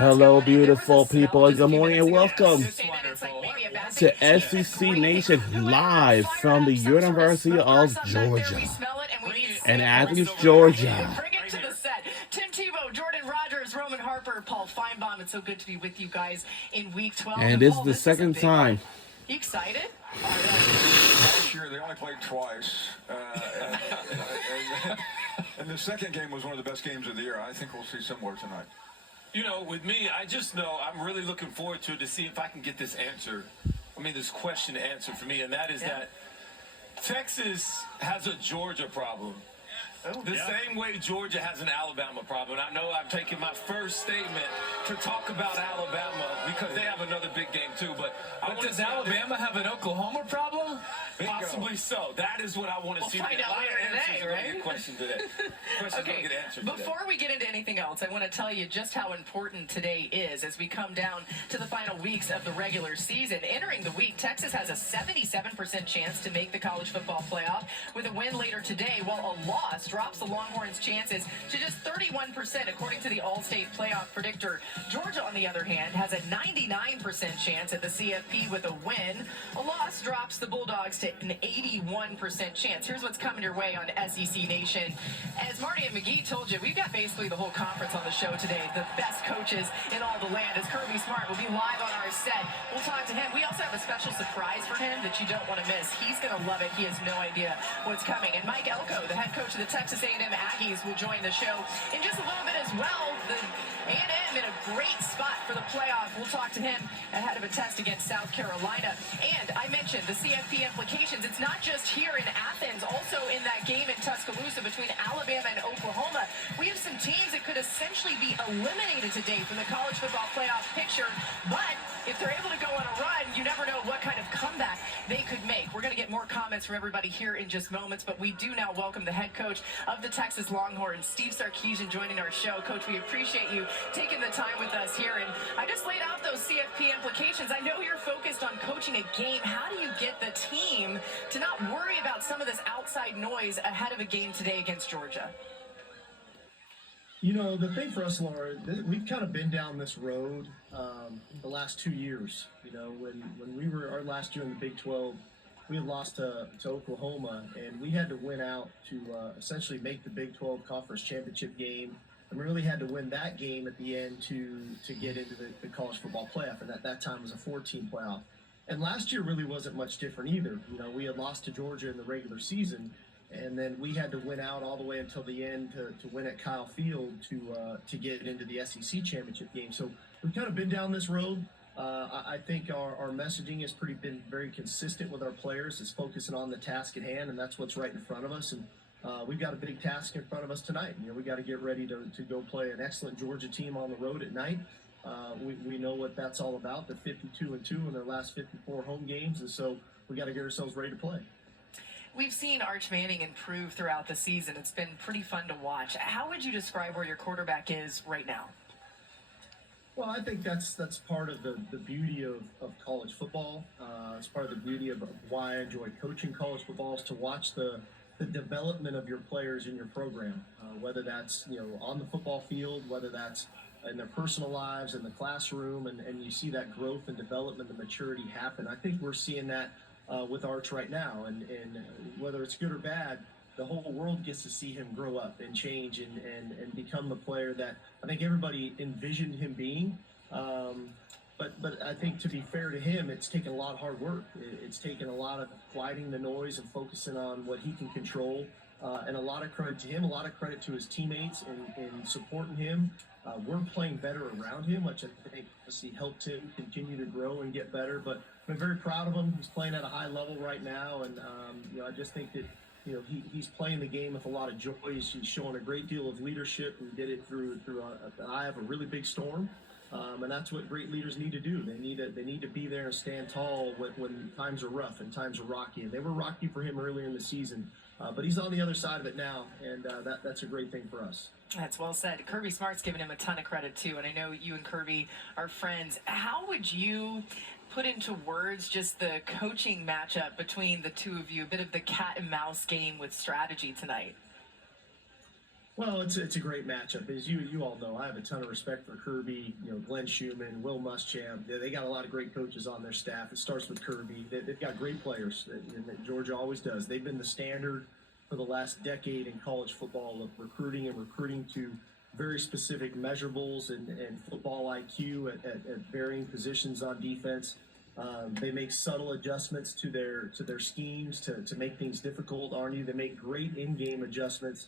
Hello, beautiful people, and good morning, and welcome to SEC Nation live from the University of Georgia in Athens, Georgia. Bring it to the set. Tim Tebow, Jordan Rogers, Roman Harper, Paul Feinbaum. It's so good to be with you guys in Week 12. And this Paul, is the second time. You excited? Last year, they only played twice. And the second game was one of the best games of the year. I think we'll see similar tonight. You know, with me, I just know I'm really looking forward to it to see if I can get this answer. This question answered for me, and that is that Texas has a Georgia problem. The same way Georgia has an Alabama problem. I know I've taken my first statement to talk about Alabama because they have another big game too. But does Alabama have an Oklahoma problem? Possibly so. That is what I want to see. We'll find out later today, right? Good question today. Okay, before we get into anything else, I want to tell you just how important today is as we come down to the final weeks of the regular season. Entering the week, Texas has a 77% chance to make the college football playoff with a win later today, while a loss drops the Longhorns' chances to just 31%, according to the All-State Playoff Predictor. Georgia, on the other hand, has a 99% chance at the CFP with a win. A loss drops the Bulldogs to an 81% chance. Here's what's coming your way on SEC Nation. As Marty and McGee told you, we've got basically the whole conference on the show today. The best coaches in all the land. As Kirby Smart will be live on our set. We'll talk to him. We also have a special surprise for him that you don't want to miss. He's going to love it. He has no idea what's coming. And Mike Elko, the head coach of the Texas A&M Aggies, will join the show in just a little bit as well. The A&M in a great spot for the playoff. We'll talk to him ahead of a test against South Carolina. And I mentioned the CFP implications. It's not just here in Athens, also in that game in Tuscaloosa between Alabama and Oklahoma. We have some teams that could essentially be eliminated today from the college football playoff picture. But if they're able to go on a run, you never know what kind of comeback they could make. We're going to get more comments from everybody here in just moments, but we do now welcome the head coach of the Texas Longhorns, Steve Sarkisian, joining our show. Coach, we appreciate you taking the time with us here. And I just laid out those CFP implications. I know you're focused on coaching a game. How do you get the team to not worry about some of this outside noise ahead of a game today against Georgia? You know, the thing for us, Laura, we've kind of been down this road the last 2 years. You know, when we were our last year in the Big 12, we had lost to Oklahoma, and we had to win out to essentially make the Big 12 Conference Championship game. And we really had to win that game at the end to get into the college football playoff, and at that time was a 4-team playoff. And last year really wasn't much different either. You know, we had lost to Georgia in the regular season, and then we had to win out all the way until the end to win at Kyle Field to get into the SEC championship game. So we've kind of been down this road. I think our messaging has been very consistent with our players. It's focusing on the task at hand, and that's what's right in front of us. And we've got a big task in front of us tonight. You know, we got to get ready to go play an excellent Georgia team on the road at night. We know what that's all about. They're 52-2 in their last 54 home games, and so we got to get ourselves ready to play. We've seen Arch Manning improve throughout the season. It's been pretty fun to watch. How would you describe where your quarterback is right now? Well, I think that's part of the beauty of college football. It's part of the beauty of why I enjoy coaching college football, is to watch the development of your players in your program, whether that's, you know, on the football field, whether that's in their personal lives, in the classroom, and you see that growth and development and maturity happen. I think we're seeing that with Arch right now, and whether it's good or bad, the whole world gets to see him grow up and change and become the player that I think everybody envisioned him being. But I think, to be fair to him, it's taken a lot of hard work. It's taken a lot of quieting the noise and focusing on what he can control. And a lot of credit to him, a lot of credit to his teammates in supporting him. We're playing better around him, which I think helped him continue to grow and get better. But I'm very proud of him. He's playing at a high level right now, and you know, I just think that, you know, he's playing the game with a lot of joy. He's showing a great deal of leadership. We did it through the eye of a really big storm. And that's what great leaders need to do. They need to be there and stand tall when times are rough and times are rocky. And they were rocky for him earlier in the season. But he's on the other side of it now, and that's a great thing for us. That's well said. Kirby Smart's given him a ton of credit, too, and I know you and Kirby are friends. How would you put into words just the coaching matchup between the two of you, a bit of the cat and mouse game with strategy tonight? Well, it's a great matchup. As you all know, I have a ton of respect for Kirby. You know, Glenn Schumann, Will Muschamp. They got a lot of great coaches on their staff. It starts with Kirby. They've got great players, and Georgia always does. They've been the standard for the last decade in college football of recruiting to very specific measurables and football IQ at varying positions on defense. They make subtle adjustments to their schemes to make things difficult on you. They make great in-game adjustments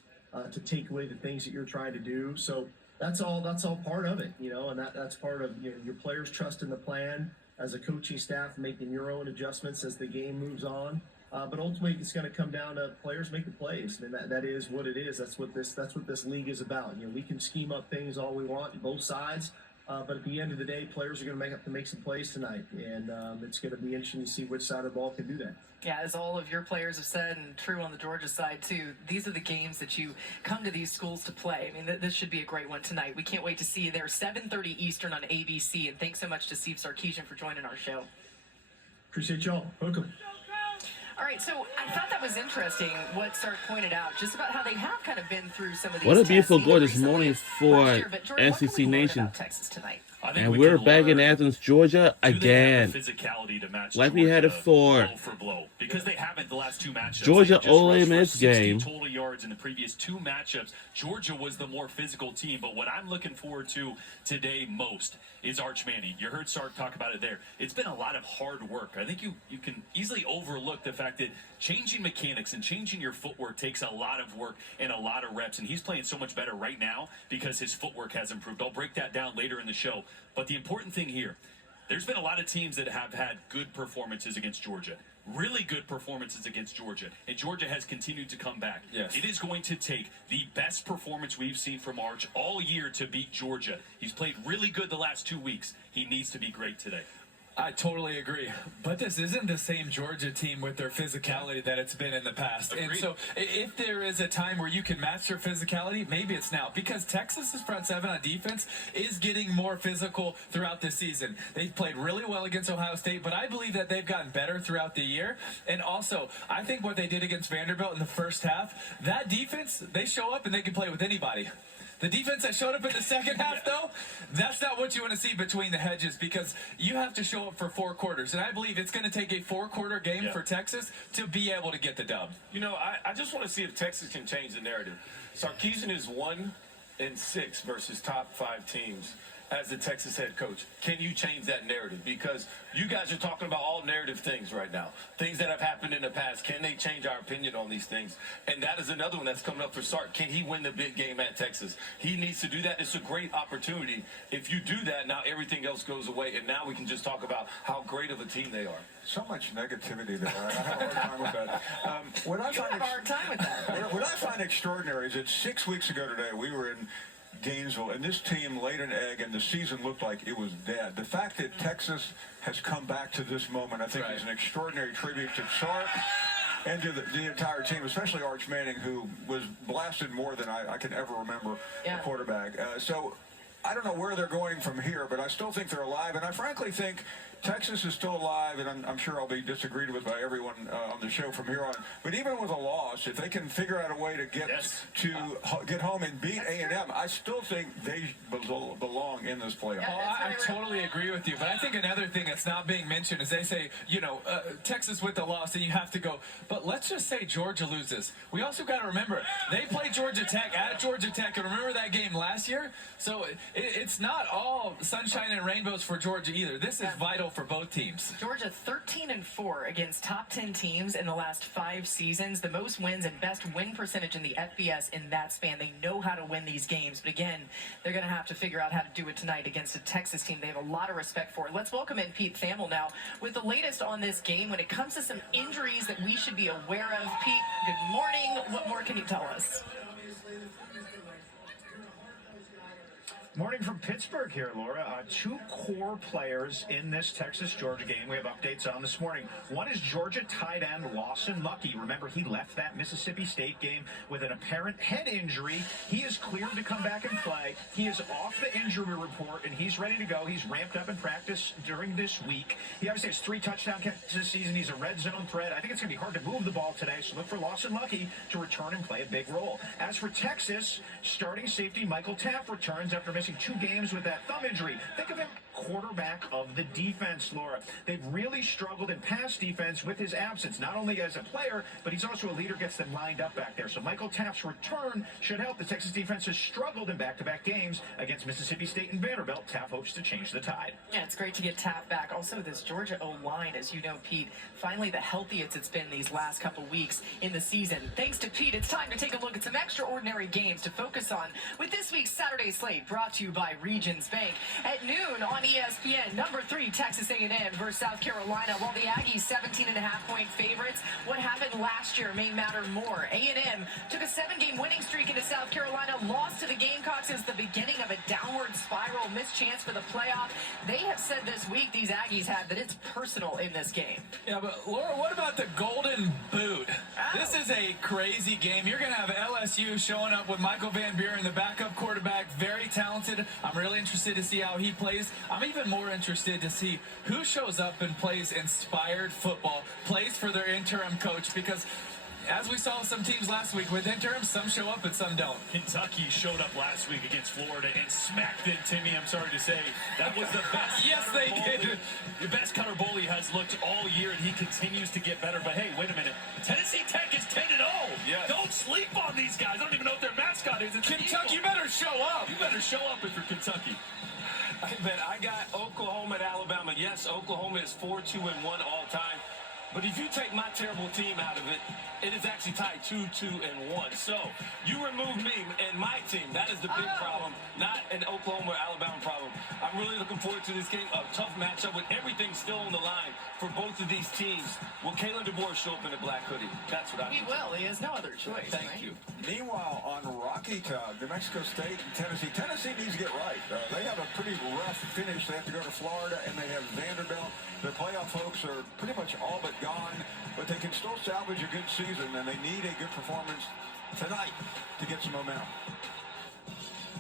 to take away the things that you're trying to do. So that's all part of it, and that's part of your players trusting the plan as a coaching staff, making your own adjustments as the game moves on. But ultimately, it's going to come down to players make the plays. I mean, that is what it is. That's what this league is about. We can scheme up things all we want, both sides. But at the end of the day, players are going to have to make some plays tonight, and it's going to be interesting to see which side of the ball can do that. Yeah, as all of your players have said, and true on the Georgia side too, these are the games that you come to these schools to play. I mean, this should be a great one tonight. We can't wait to see you there, 7:30 Eastern on ABC. And thanks so much to Steve Sarkisian for joining our show. Appreciate y'all. Welcome. All right, so I thought that was interesting what Sark pointed out, just about how they have kind of been through some of these. What a beautiful, tests gorgeous recently morning for last year. But Jordan, what can SEC we learn Nation. about Texas tonight? And we're back in Athens, Georgia again. Like we had it for blow because they haven't the last two matchups. Georgia Ole Miss game. Total yards in the previous two matchups. Georgia was the more physical team, but what I'm looking forward to today most is Arch Manning. You heard Sark talk about it there. It's been a lot of hard work. I think you can easily overlook the fact that changing mechanics and changing your footwork takes a lot of work and a lot of reps, and he's playing so much better right now because his footwork has improved. I'll break that down later in the show. But the important thing here, there's been a lot of teams that have had good performances against Georgia. Really good performances against Georgia. And Georgia has continued to come back. Yes. It is going to take the best performance we've seen from Arch all year to beat Georgia. He's played really good the last 2 weeks. He needs to be great today. I totally agree. But this isn't the same Georgia team with their physicality that it's been in the past. Agreed. And so if there is a time where you can match their physicality, maybe it's now. Because Texas's front seven on defense is getting more physical throughout the season. They've played really well against Ohio State, but I believe that they've gotten better throughout the year. And also, I think what they did against Vanderbilt in the first half, that defense, they show up and they can play with anybody. The defense that showed up in the second half, though, that's not what you want to see between the hedges because you have to show up for 4 quarters. And I believe it's going to take a 4-quarter game for Texas to be able to get the dub. I just want to see if Texas can change the narrative. Sarkisian is 1-6 versus top 5 teams as the Texas head coach. Can you change that narrative? Because you guys are talking about all narrative things right now, things that have happened in the past. Can they change our opinion on these things? And that is another one that's coming up for Sark. Can he win the big game at Texas? He needs to do that. It's a great opportunity. If you do that, now everything else goes away, and now we can just talk about how great of a team they are. So much negativity there. I have a hard time with that. What I You find have a hard time with that. what I find extraordinary is that 6 weeks ago today we were in Gainesville, and this team laid an egg, and the season looked like it was dead. The fact that Texas has come back to this moment, I think, is an extraordinary tribute to Sark and to the entire team, especially Arch Manning, who was blasted more than I can ever remember a quarterback. So I don't know where they're going from here, but I still think they're alive, and I frankly think Texas is still alive, and I'm sure I'll be disagreed with by everyone on the show from here on. But even with a loss, if they can figure out a way to get home and beat A&M, I still think they belong in this playoff. I totally agree with you. But I think another thing that's not being mentioned is they say, Texas with the loss, and you have to go. But let's just say Georgia loses. We also got to remember, they play Georgia Tech at Georgia Tech, and remember that game last year? So it's not all sunshine and rainbows for Georgia either. This is vital for both teams. Georgia 13-4 against top 10 teams in the last 5 seasons. The most wins and best win percentage in the FBS in that span. They know how to win these games. But again, they're going to have to figure out how to do it tonight against a Texas team they have a lot of respect for. Let's welcome in Pete Thamel now with the latest on this game when it comes to some injuries that we should be aware of. Pete, good morning. What more can you tell us? Morning from Pittsburgh here, Laura. Two core players in this Texas-Georgia game we have updates on this morning. One is Georgia tight end Lawson Lucky. Remember, he left that Mississippi State game with an apparent head injury. He is cleared to come back and play. He is off the injury report, and he's ready to go. He's ramped up in practice during this week. He obviously has 3 touchdown catches this season. He's a red zone threat. I think it's going to be hard to move the ball today, so look for Lawson Lucky to return and play a big role. As for Texas, starting safety Michael Taft returns after missing 2 games with that thumb injury. Think of him quarterback of the defense, Laura. They've really struggled in pass defense with his absence, not only as a player, but he's also a leader, gets them lined up back there. So Michael Taft's return should help. The Texas defense has struggled in back-to-back games against Mississippi State and Vanderbilt. Taft hopes to change the tide. Yeah, it's great to get Taft back. Also, this Georgia O-line, as you know, Pete, finally the healthiest it's been these last couple weeks in the season. Thanks to Pete, it's time to take a look at some extraordinary games to focus on with this week's Saturday slate, brought to you by Regions Bank. At noon on ESPN, number 3 Texas A&M versus South Carolina. While the Aggies 17.5-point favorites, what happened last year may matter more. A&M took a 7-game winning streak into South Carolina, lost to the Gamecocks as the beginning of a downward spiral, missed chance for the playoff. They have said this week, these Aggies have, that it's personal in this game. Yeah, but Laura, what about the Golden Boot? This is a crazy game. You're going to have LSU showing up with Michael Van Buren, the backup quarterback, very talented. I'm really interested to see how he plays. I'm even more interested to see who shows up and plays inspired football, plays for their interim coach, because as we saw some teams last week with interim, some show up and some don't. Kentucky showed up last week against Florida and smacked it, Timmy. I'm sorry to say. That was the best. Yes, they did. The best Cutter Boley has looked all year, and he continues to get better. But hey, wait a minute. Tennessee Tech is 10-0. Yes. Don't sleep on these guys. I don't even know what their mascot is. It's an Kentucky, you eagle. better show up. You better show up if you're Kentucky. I got Oklahoma at Alabama. Yes, Oklahoma is 4-2-1 all time. But if you take my terrible team out of it, it is actually tied 2-2-1. So you remove me and my team. That is the big problem, not an Oklahoma or Alabama problem. I'm really looking forward to this game. A tough matchup with everything still on the line for both of these teams. Will Kalen DeBoer show up in a black hoodie? That's what I He will. He has no other choice. Thank right? you. Meanwhile, on Rocky Top, New Mexico State and Tennessee needs to get right. They have a pretty rough finish. They have to go to Florida, and they have Vanderbilt. Their playoff hopes are pretty much all but gone, but they can still salvage a good season, and they need a good performance tonight to get some momentum.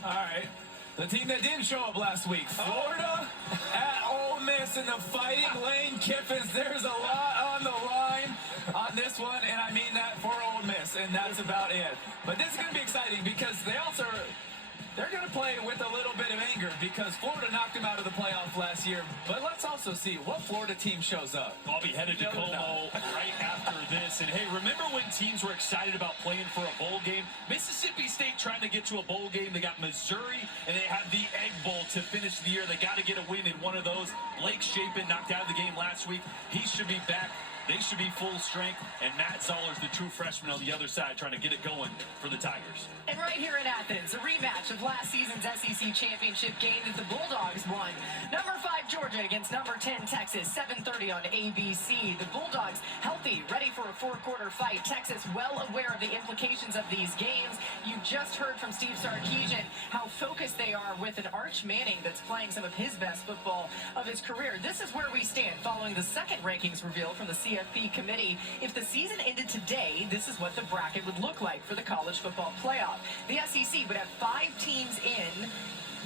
All right. The team that didn't show up last week, Florida at Ole Miss in the Fighting Lane Kiffins. There's a lot on the line on this one, and I mean that for Ole Miss, and that's about it. But this is going to be exciting because they're going to play with a little bit of anger because Florida knocked them out of the playoff last year. But let's also see what Florida team shows up. I'll be headed to Como right after this. And hey, remember when teams were excited about playing for a bowl game? Mississippi State trying to get to a bowl game. They got Missouri, and they have the Egg Bowl to finish the year. They got to get a win in one of those. Blake Shapen knocked out of the game last week. He should be back. They should be full strength, and Matt Zoller's the true freshman on the other side trying to get it going for the Tigers. And right here in Athens, a rematch of last season's SEC championship game that the Bulldogs won. Number 5 Georgia against number 10 Texas, 7:30 on ABC. The Bulldogs healthy, ready for a 4-quarter fight. Texas well aware of the implications of these games. You just heard from Steve Sarkisian how focused they are with an Arch Manning that's playing some of his best football of his career. This is where we stand following the second rankings reveal from the CFP committee. If the season ended today, this is what the bracket would look like for the college football playoff. The SEC would have 5 teams in,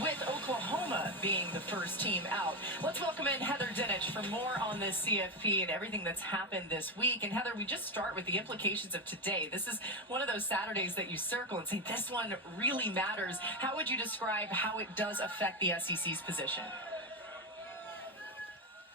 with Oklahoma being the first team out. Let's welcome in Heather Dinich for more on this CFP and everything that's happened this week. And Heather, we just start with the implications of today. This is one of those Saturdays that you circle and say, this one really matters. How would you describe how it does affect the SEC's position?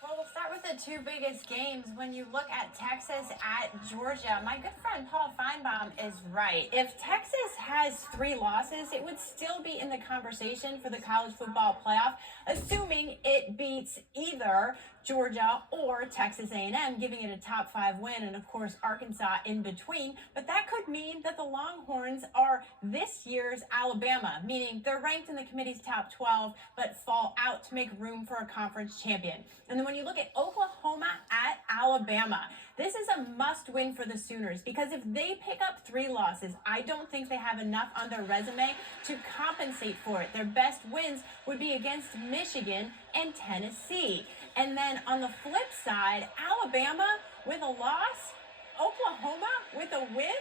Well, we'll start with the 2 biggest games. When you look at Texas at Georgia, my good friend Paul Feinbaum is right. If Texas has 3 losses, it would still be in the conversation for the college football playoff, assuming it beats either Georgia or Texas A&M, giving it a top 5 win, and of course Arkansas in between. But that could mean that the Longhorns are this year's Alabama, meaning they're ranked in the committee's top 12, but fall out to make room for a conference champion. And then when you look at Oklahoma at Alabama. This is a must-win for the Sooners because if they pick up 3 losses, I don't think they have enough on their resume to compensate for it. Their best wins would be against Michigan and Tennessee. And then on the flip side, Alabama with a loss, Oklahoma with a win.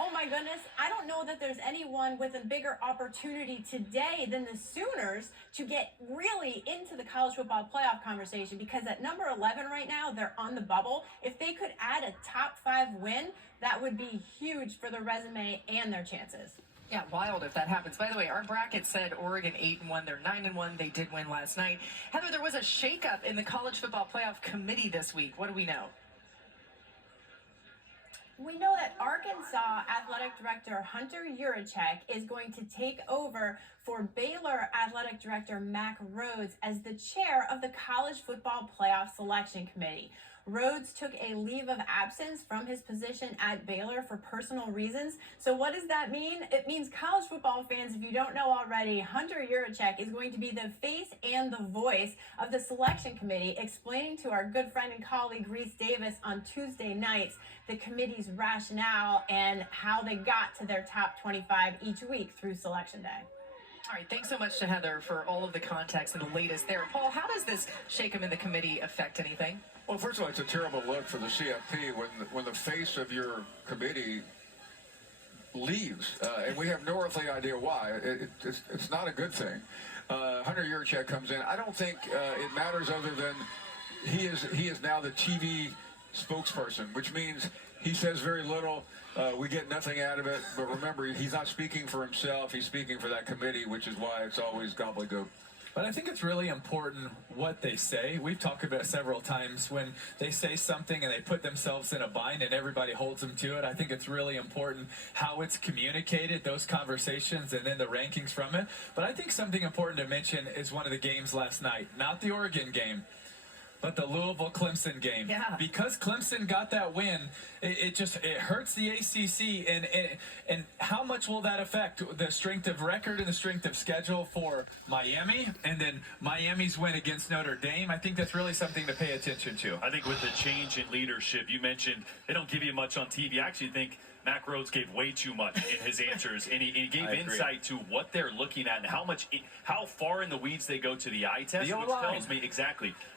Oh my goodness, I don't know that there's anyone with a bigger opportunity today than the Sooners to get really into the college football playoff conversation because at number 11 right now, they're on the bubble. If they could add a top 5 win, that would be huge for their resume and their chances. Yeah, wild if that happens. By the way, our bracket said Oregon 8-1. They're 9-1. They did win last night. Heather, there was a shakeup in the college football playoff committee this week. What do we know? We know that Arkansas Athletic Director Hunter Yurachek is going to take over for Baylor Athletic Director Mack Rhoades as the chair of the College Football Playoff Selection Committee. Rhoades took a leave of absence from his position at Baylor for personal reasons. So what does that mean? It means college football fans, if you don't know already, Hunter Yurachek is going to be the face and the voice of the selection committee, explaining to our good friend and colleague Reese Davis on Tuesday nights the committee's rationale and how they got to their top 25 each week through Selection Day. All right, thanks so much to Heather for all of the context and the latest there. Paul, how does this shake-up in the committee affect anything? Well, first of all, it's a terrible look for the CFP when the face of your committee leaves, and we have no earthly idea why. It's not a good thing. Hunter Yurachek comes in. I don't think it matters other than he is now the TV spokesperson, which means he says very little. We get nothing out of it. But remember, he's not speaking for himself. He's speaking for that committee, which is why it's always gobbledygook. But I think it's really important what they say. We've talked about it several times when they say something and they put themselves in a bind and everybody holds them to it. I think it's really important how it's communicated, those conversations, and then the rankings from it. But I think something important to mention is one of the games last night, not the Oregon game, but the Louisville-Clemson game. Yeah. Because Clemson got that win, it hurts the ACC. And how much will that affect the strength of record and the strength of schedule for Miami? And then Miami's win against Notre Dame. I think that's really something to pay attention to. I think with the change in leadership, you mentioned they don't give you much on TV. I actually think Mack Rhoades gave way too much in his answers, and he gave insight to what they're looking at and how far in the weeds they go to the eye test,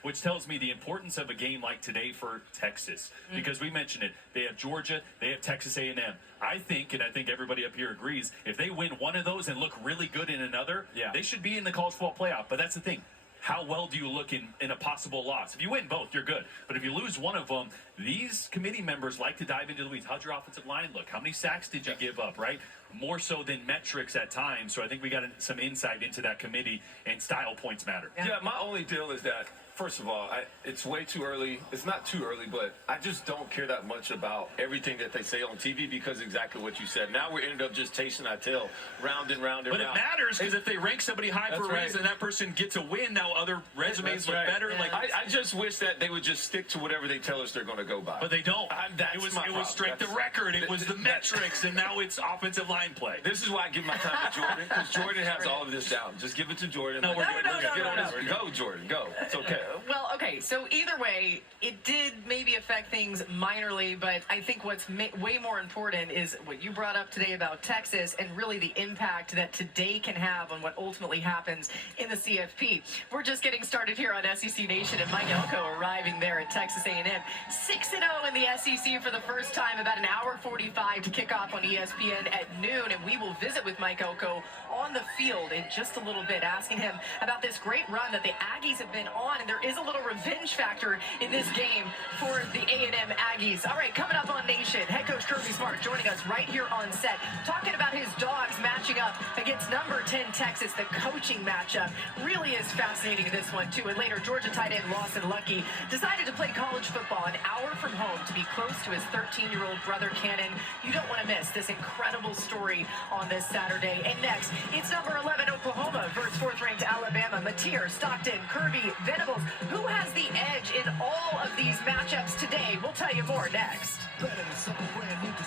which tells me the importance of a game like today for Texas, because we mentioned it. They have Georgia, they have Texas A&M. I think everybody up here agrees, if they win one of those and look really good in another, they should be in the college football playoff. But that's the thing. How well do you look in a possible loss? If you win both, you're good. But if you lose one of them, these committee members like to dive into the weeds. How'd your offensive line look? How many sacks did you give up, right? More so than metrics at times. So I think we got some insight into that committee, and style points matter. Yeah, my only deal is that, first of all, it's way too early. It's not too early, but I just don't care that much about everything that they say on TV because exactly what you said. Now we ended up just tasting our tail round and round and round. But it matters because if they rank somebody high for a reason, that person gets a win. Now other resumes look better. Yeah. Like I just wish that they would just stick to whatever they tell us they're going to go by. But they don't. It was strength of record. It was the metrics, and now it's offensive line play. This is why I give my time to Jordan, because Jordan has all of this down. Just give it to Jordan. No, we're good. Get on this. Go, Jordan. Go. It's okay. Well, okay, so either way, it did maybe affect things minorly, but I think what's way more important is what you brought up today about Texas and really the impact that today can have on what ultimately happens in the CFP. We're just getting started here on SEC Nation, and Mike Elko arriving there at Texas A&M. 6-0 in the SEC for the first time, about an hour 45 to kick off on ESPN at noon, and we will visit with Mike Elko on the field in just a little bit, asking him about this great run that the Aggies have been on, and there is a little revenge factor in this game for the A&M Aggies. All right, coming up on Nation, head coach Kirby Smart joining us right here on set, talking about his Dogs matching up against number 10 Texas. The coaching matchup really is fascinating in this one, too. And later, Georgia tight end Lawson Lucky decided to play college football an hour from home to be close to his 13-year-old brother, Cannon. You don't want to miss this incredible story on this Saturday. And next, it's number 11 Oklahoma versus 4th-ranked Alabama. Mateer, Stockton, Kirby, Venables. Who has the edge in all of these matchups today? We'll tell you more next.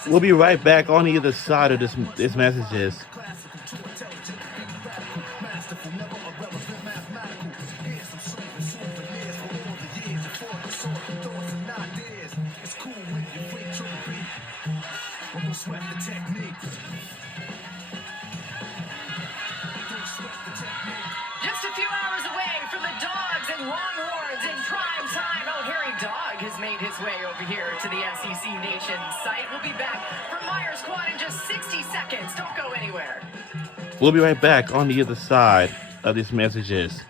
We'll be right back on either side of this messages. Dog has made his way over here to the SEC Nation site. We'll be back from Myers Quad in just 60 seconds. Don't go anywhere. We'll be right back on the other side of these messages.